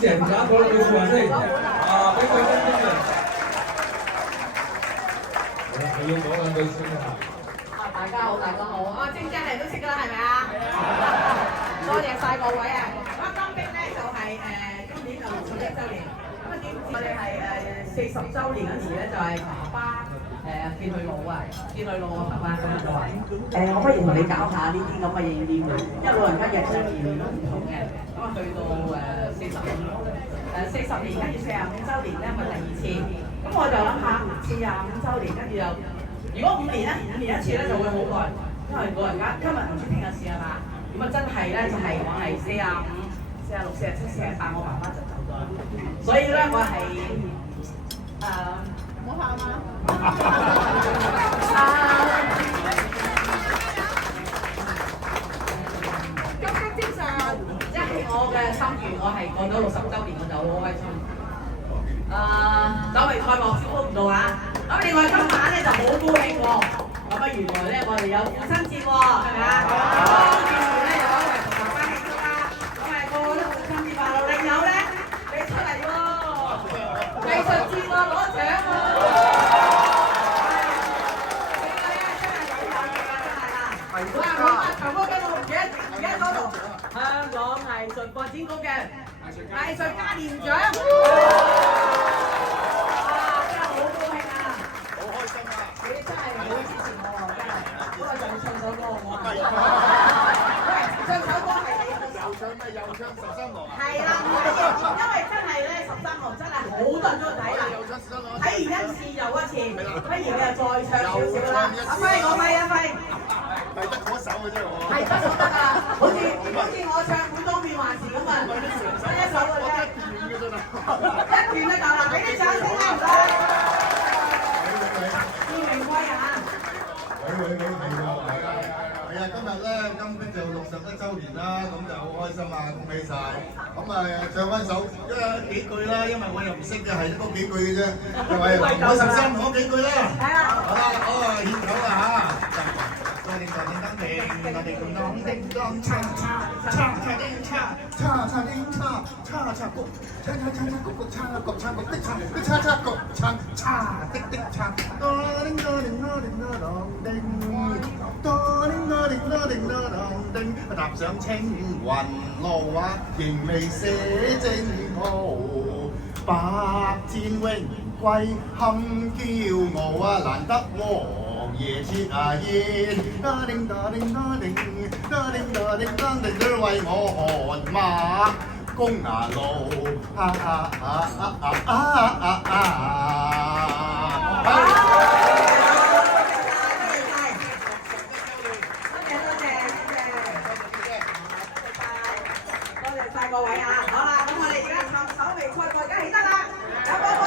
姐唔打咗句説話先，俾佢真真嘅。係啦，你要講兩句先啊。大家好，大家好。晶姐你都識㗎啦，係咪啊？多謝晒各位啊！當兵咧就係今年就61週年。咁點知我哋係40週年嗰時咧，就係爸爸見佢老啊，見佢老啊，爸爸咁就話我不如同你搞下呢啲咁嘅應驗啊，因為老人家日日年年都唔同嘅。咁啊去到40年，跟住45週年咧，咪第二次。咁我就諗下45週年，跟住又如果5年咧，5年一次咧就會好耐，因為老人家今日唔知聽日事係嘛。咁啊真係咧就係我係45、46、47、48，我爸爸就走咗，所以咧我係唔好喊啊！金色精神，即係我嘅心願，我係過咗60週年我就好開心。久違賽幕招呼唔到啊！咁另外今晚咧就好高興喎，咁啊原來咧我哋有父親節喎，係咪啊？當然咧有為同爸爸慶祝啦，咁啊個個都父親節快樂。另有咧你出嚟喎，藝術節喎攞獎喎，你啊真係有眼力啊真係啊！哇！頭嗰幾個唔記得咗度，香港藝術發展局嘅藝術家年獎。唱首歌係你又唱咩？又唱13郎啊？係啦，因為真係咧13郎真係好多人都睇啦。睇完一次又一次，不如你又再唱少少啦。阿輝，我咪阿輝，係得嗰首嘅啫喎。係得就得啊！好似我唱《古裝變幻時》咁啊，得一首嘅啫。一段就夠啦，俾啲掌聲啦，唔該。要明貴啊！係啊，今日咧金兵就61週年啦，咁就好開心啊，恭喜晒！咁啊唱翻首幾句啦，因為我又唔識嘅，係嗰幾句嘅啫，係咪？我13講幾句啦。係啊。好啦，好啊，獻醜啦嚇。我哋當定，我哋當定當唱唱唱唱定唱唱唱定唱唱唱谷唱唱唱唱谷谷唱谷唱谷的唱的唱唱谷唱唱的唱。多定多定多定多當定，多定多定多定多當定，踏上青雲路啊，仍未寫正途，百戰榮歸堪驕傲啊，難得王爺設啊宴，多定多定多定多定多定多定都為我汗馬攻牙路啊啊啊啊啊啊啊！各位啊，好啦，咁我哋而家唱首微賽，大家起得啦，有冇去？